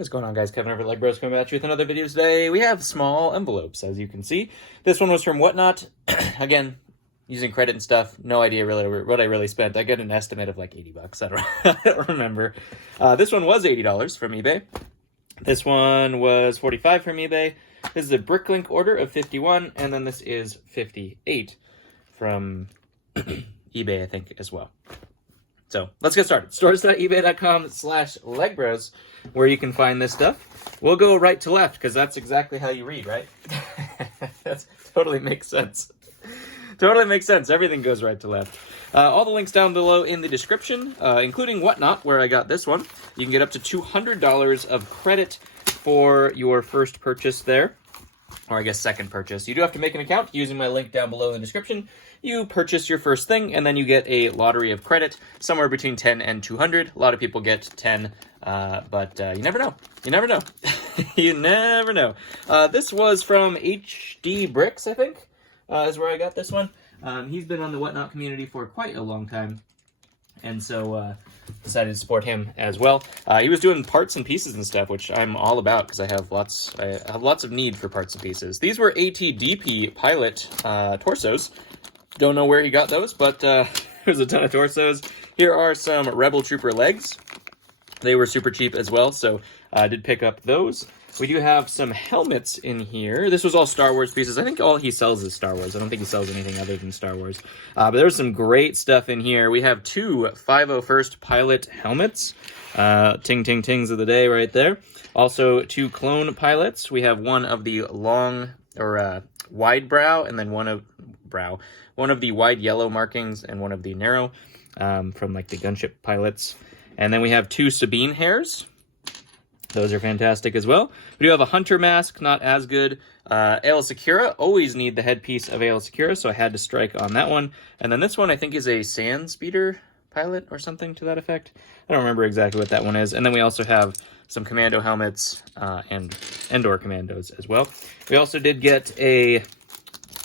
What is going on, guys? Kevin over at Legbros coming at you with another video today. We have small envelopes, as you can see. This one was from Whatnot. Again, using credit and stuff. No idea really what I really spent. I get an estimate of like 80 bucks. I don't remember. This one was $80 from eBay. This one was $45 from eBay. This is a Bricklink order of 51, and then this is 58 from eBay, I think, as well. So let's get started. Stores.ebay.com/Legbros, where you can find this stuff. We'll go right to left because that's exactly how you read, right? That totally makes sense. Totally makes sense. Everything goes right to left. All the links down below in the description, including Whatnot, where I got this one. You can get up to $200 of credit for your first purchase there. Or I guess second purchase. You do have to make an account using my link down below in the description. You purchase your first thing, and then you get a lottery of credit, somewhere between 10 and 200. A lot of people get 10, but you never know. You never know. You never know. This was from HD Bricks, I think, is where I got this one. He's been on the Whatnot community for quite a long time, and so decided to support him as well. He was doing parts and pieces and stuff, which I'm all about because I have lots of need for parts and pieces. These were ATDP pilot torsos. Don't know where he got those, but there's a ton of torsos. Here are some Rebel Trooper legs. They were super cheap as well, so I did pick up those. We do have some helmets in here. This was all Star Wars pieces. I think all he sells is Star Wars. I don't think he sells anything other than Star Wars. But there's some great stuff in here. We have two 501st pilot helmets. Ting ting tings of the day right there. Also two clone pilots. We have one of the long or wide brow, and then one of the wide yellow markings and one of the narrow from like the gunship pilots. And then we have two Sabine hairs. Those are fantastic as well. We do have a Hunter mask, not as good. Aayla Secura, always need the headpiece of Aayla Secura, so I had to strike on that one. And then this one I think is a sand speeder pilot or something to that effect. I don't remember exactly what that one is. And then we also have some commando helmets and Endor commandos as well. We also did get a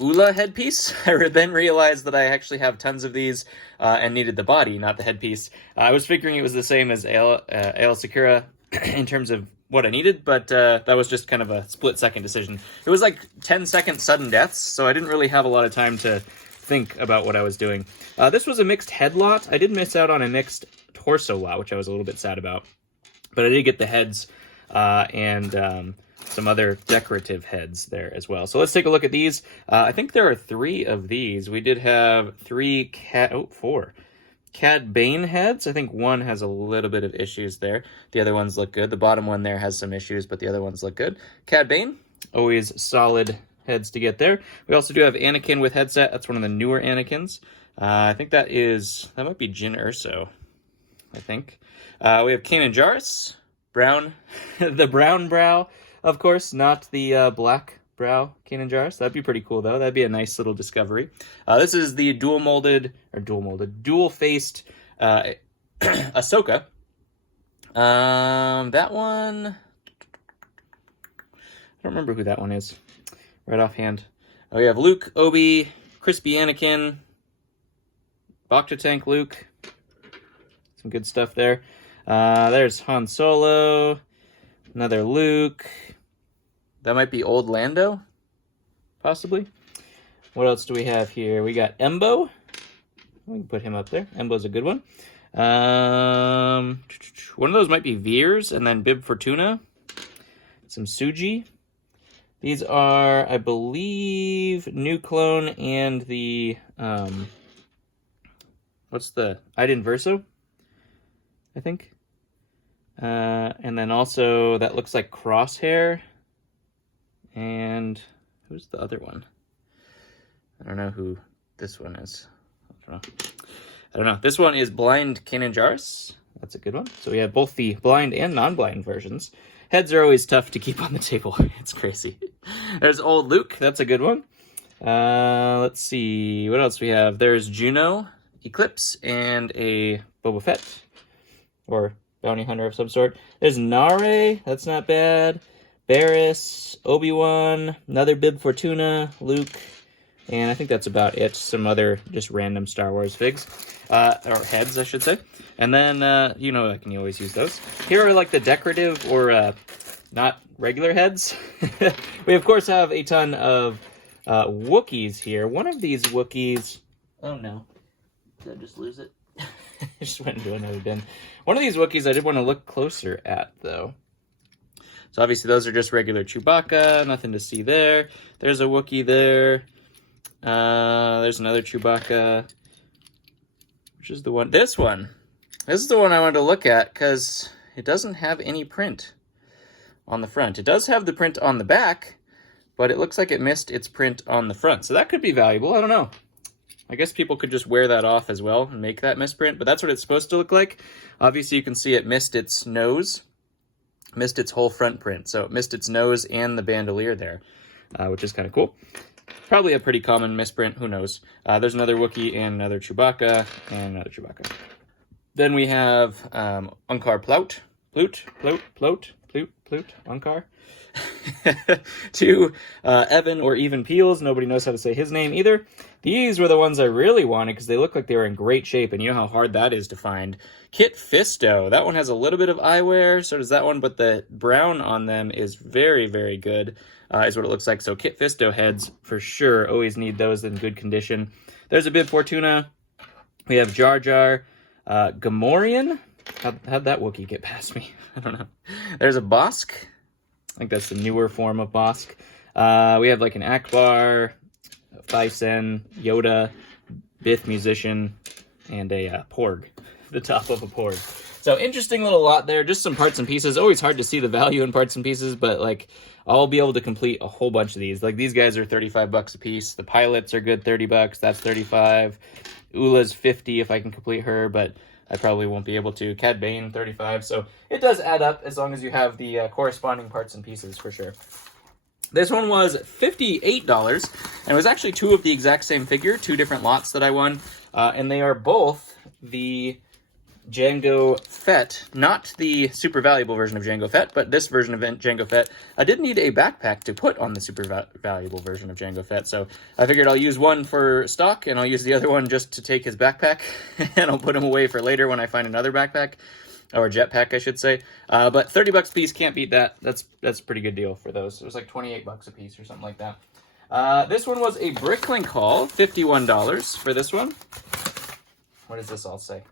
Ula headpiece. I then realized that I actually have tons of these and needed the body, not the headpiece. I was figuring it was the same as Aayla Secura in terms of what I needed, but that was just kind of a split-second decision. It was like 10-second sudden deaths, so I didn't really have a lot of time to think about what I was doing. This was a mixed head lot. I did miss out on a mixed torso lot, which I was a little bit sad about, but I did get the heads and some other decorative heads there as well. So let's take a look at these. I think there are 3 of these. We did have 4 Cad Bane heads. I think one has a little bit of issues there. The other ones look good. The bottom one there has some issues, but the other ones look good. Cad Bane, always solid heads to get there. We also do have Anakin with headset. That's one of the newer Anakins. I think that might be Jyn Erso, I think. We have Kanan Jarrus, brown, the brown brow, of course, not the black brow Kanan Jarrus. That'd be pretty cool, though. That'd be a nice little discovery. This is the dual-faced Ahsoka. That one, I don't remember who that one is right offhand. We have Luke, Obi, Crispy Anakin, Bacta Tank Luke. Some good stuff there. There's Han Solo, another Luke. That might be old Lando, possibly. What else do we have here? We got Embo. We can put him up there. Embo's a good one. One of those might be Veers, and then Bib Fortuna. Some Suji. These are, I believe, New Clone and the, what's the, Iden Verso, I think. And then also, that looks like Crosshair. And who's the other one? I don't know who this one is. I don't know. This one is Blind Kanan Jarrus. That's a good one. So we have both the blind and non-blind versions. Heads are always tough to keep on the table. It's crazy. There's old Luke. That's a good one. Let's see. What else we have? There's Juno, Eclipse, and a Boba Fett. Or bounty hunter of some sort. There's Nare. That's not bad. Barriss, Obi-Wan, another Bib Fortuna, Luke, And I think that's about it. Some other just random Star Wars figs. Or heads, I should say. And then, you know, I can always use those. Here are like the decorative or not regular heads. We, of course, have a ton of Wookiees here. One of these Wookiees... Oh, no. Did I just lose it? I just went into another bin. One of these Wookiees I did want to look closer at, though. So obviously those are just regular Chewbacca. Nothing to see there. There's a Wookiee there. There's another Chewbacca. Which is the one? This one. This is the one I wanted to look at because it doesn't have any print on the front. It does have the print on the back, but it looks like it missed its print on the front. So that could be valuable. I don't know. I guess people could just wear that off as well and make that misprint, but that's what it's supposed to look like. Obviously, you can see it missed its nose, missed its whole front print. So it missed its nose and the bandolier there, which is kind of cool. Probably a pretty common misprint, who knows. There's another Wookiee and another Chewbacca and another Chewbacca. Then we have Unkar Plout, Unkar. To Evan or Even Peels. Nobody knows how to say his name either. These were the ones I really wanted because they look like they were in great shape, and you know how hard that is to find. Kit Fisto. That one has a little bit of eyewear, so does that one, but the brown on them is very, very good, is what it looks like. So Kit Fisto heads, for sure, always need those in good condition. There's a Bib Fortuna. We have Jar Jar. Gamorrean. How'd that Wookiee get past me? I don't know. There's a Bosk. I think that's the newer form of Bosk. We have like an Akbar, Thyssen, Yoda, Bith Musician, and a Porg. The top of a Porg. So interesting little lot there. Just some parts and pieces. Always hard to see the value in parts and pieces, but like I'll be able to complete a whole bunch of these. Like these guys are $35 a piece. The pilots are good, $30. That's $35. Ula's $50 if I can complete her, but I probably won't be able to. Cad Bane, $35. So it does add up as long as you have the corresponding parts and pieces for sure. This one was $58, and it was actually two of the exact same figure, two different lots that I won, and they are both the Jango Fett, not the super valuable version of Jango Fett, but this version of Jango Fett. I did need a backpack to put on the super valuable version of Jango Fett, so I figured I'll use one for stock, and I'll use the other one just to take his backpack, and I'll put him away for later when I find another backpack, or jetpack, I should say. But $30 a piece, can't beat that. That's a pretty good deal for those. It was like $28 a piece or something like that. This one was a Bricklink haul, $51 for this one. What does this all say?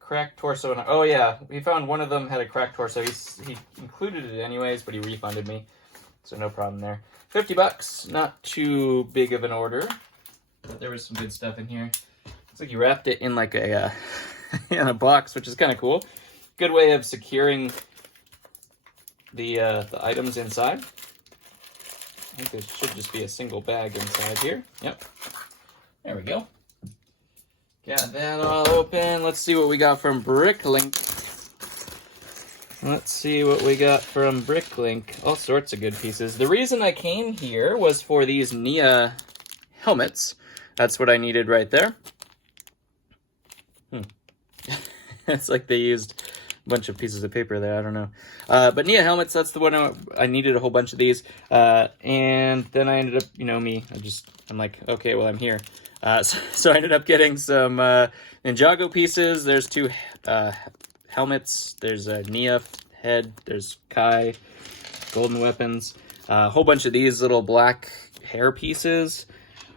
Cracked torso. And oh yeah, we found one of them had a cracked torso. He included it anyways, but he refunded me, so no problem there. $50, not too big of an order, but there was some good stuff in here. Looks like he wrapped it in like a in a box, which is kind of cool. Good way of securing the items inside. I think there should just be a single bag inside here. Yep, there we go. Got that all open. Let's see what we got from Bricklink. Let's see what we got from Bricklink. All sorts of good pieces. The reason I came here was for these Nia helmets. That's what I needed right there. It's like they used a bunch of pieces of paper there. I don't know. But Nia helmets, that's the one I needed a whole bunch of these. And then I ended up, you know me, I'm like, okay, well, I'm here. So I ended up getting some Ninjago pieces. There's two helmets. There's a Nia head. There's Kai, golden weapons. A whole bunch of these little black hair pieces.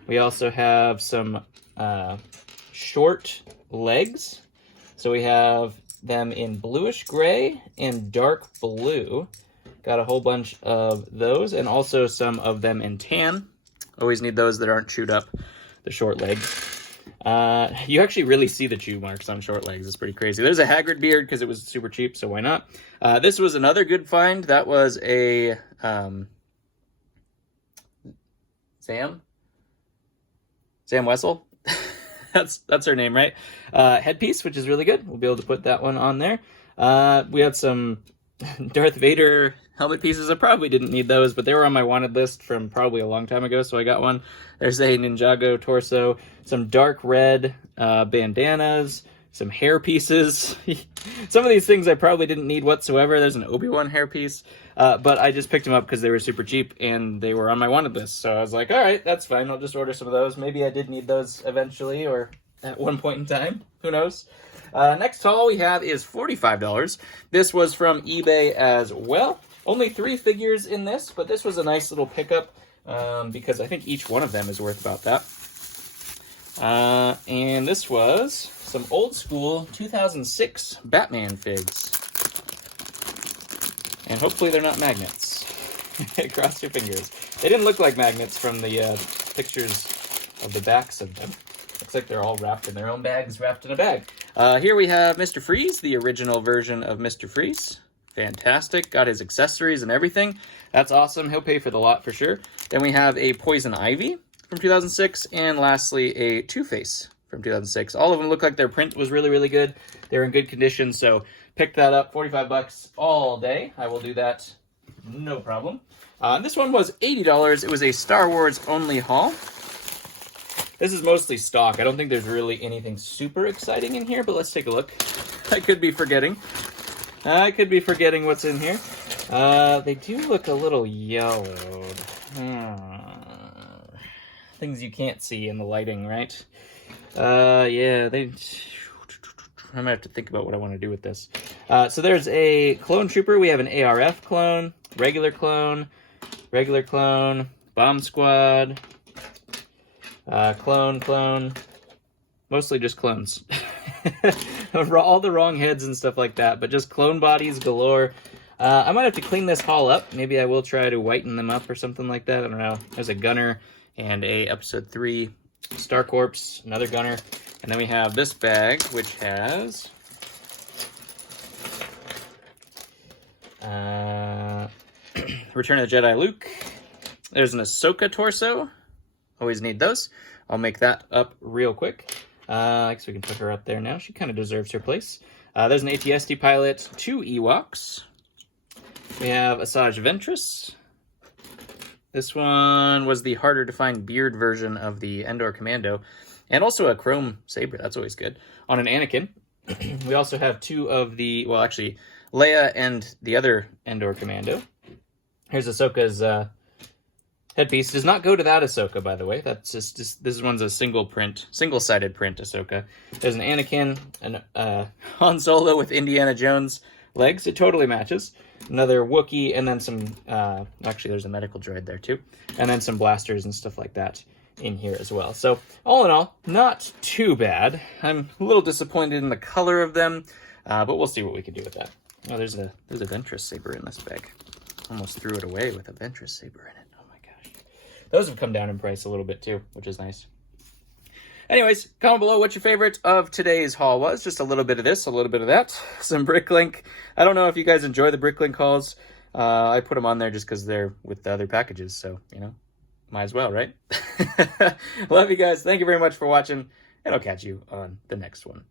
We also have some short legs. So we have them in bluish gray and dark blue. Got a whole bunch of those, and also some of them in tan. Always need those that aren't chewed up. The short legs. You actually really see the chew marks on short legs. It's pretty crazy. There's a Hagrid beard because it was super cheap, so why not? This was another good find. That was a Sam Wessel. That's her name, right? Headpiece, which is really good. We'll be able to put that one on there. We had some Darth Vader helmet pieces. I probably didn't need those, but they were on my wanted list from probably a long time ago, so I got one. There's a Ninjago torso, some dark red bandanas, some hair pieces. Some of these things I probably didn't need whatsoever. There's an Obi-Wan hair piece, but I just picked them up because they were super cheap and they were on my wanted list. So I was like, all right, that's fine. I'll just order some of those. Maybe I did need those eventually or at one point in time. Who knows? Next haul we have is $45. This was from eBay as well. Only 3 figures in this, but this was a nice little pickup because I think each one of them is worth about that. And this was some old school 2006 Batman figs. And hopefully they're not magnets. Cross your fingers. They didn't look like magnets from the pictures of the backs of them. Looks like they're all wrapped in their own bags, wrapped in a bag. Here we have Mr. Freeze, the original version of Mr. Freeze. Fantastic. Got his accessories and everything. That's awesome. He'll pay for the lot for sure. Then we have a Poison Ivy from 2006, and lastly a Two-Face from 2006. All of them look like their print was really, really good. They're in good condition, so pick that up. 45 bucks all day. I will do that, no problem. This one was $80. It was a Star Wars only haul. This is mostly stock. I don't think there's really anything super exciting in here, but let's take a look. I could be forgetting. What's in here. They do look a little yellowed. Things you can't see in the lighting, right? Yeah, I'm gonna have to think about what I want to do with this. So there's a clone trooper. We have an ARF clone, regular clone, bomb squad, clone. Mostly just clones. All the wrong heads and stuff like that, but just clone bodies galore. I might have to clean this haul up. Maybe I will try to whiten them up or something like that. I don't know. There's a gunner and a Episode 3 Star Corps, another gunner. And then we have this bag, which has Return of the Jedi Luke. There's an Ahsoka torso. Always need those. I'll make that up real quick. I guess we can put her up there now. She kind of deserves her place. There's an AT-ST pilot, 2 Ewoks. We have Asajj Ventress. This one was the harder to find beard version of the Endor Commando. And also a chrome saber. That's always good. On an Anakin. We also have 2 of the, well, actually, Leia and the other Endor Commando. Here's Ahsoka's headpiece. Does not go to that Ahsoka, by the way. That's just this one's a single-sided print Ahsoka. There's an Anakin, an Han Solo with Indiana Jones legs. It totally matches. Another Wookiee, and then some, actually there's a medical droid there too. And then some blasters and stuff like that in here as well. So all in all, not too bad. I'm a little disappointed in the color of them, but we'll see what we can do with that. Oh, there's a Ventress saber in this bag. Almost threw it away with a Ventress saber in it. Oh my gosh. Those have come down in price a little bit too, which is nice. Anyways, comment below what your favorite of today's haul was. Just a little bit of this, a little bit of that. Some Bricklink. I don't know if you guys enjoy the Bricklink hauls. I put them on there just because they're with the other packages. So, you know, might as well, right? Love you guys. Thank you very much for watching. And I'll catch you on the next one.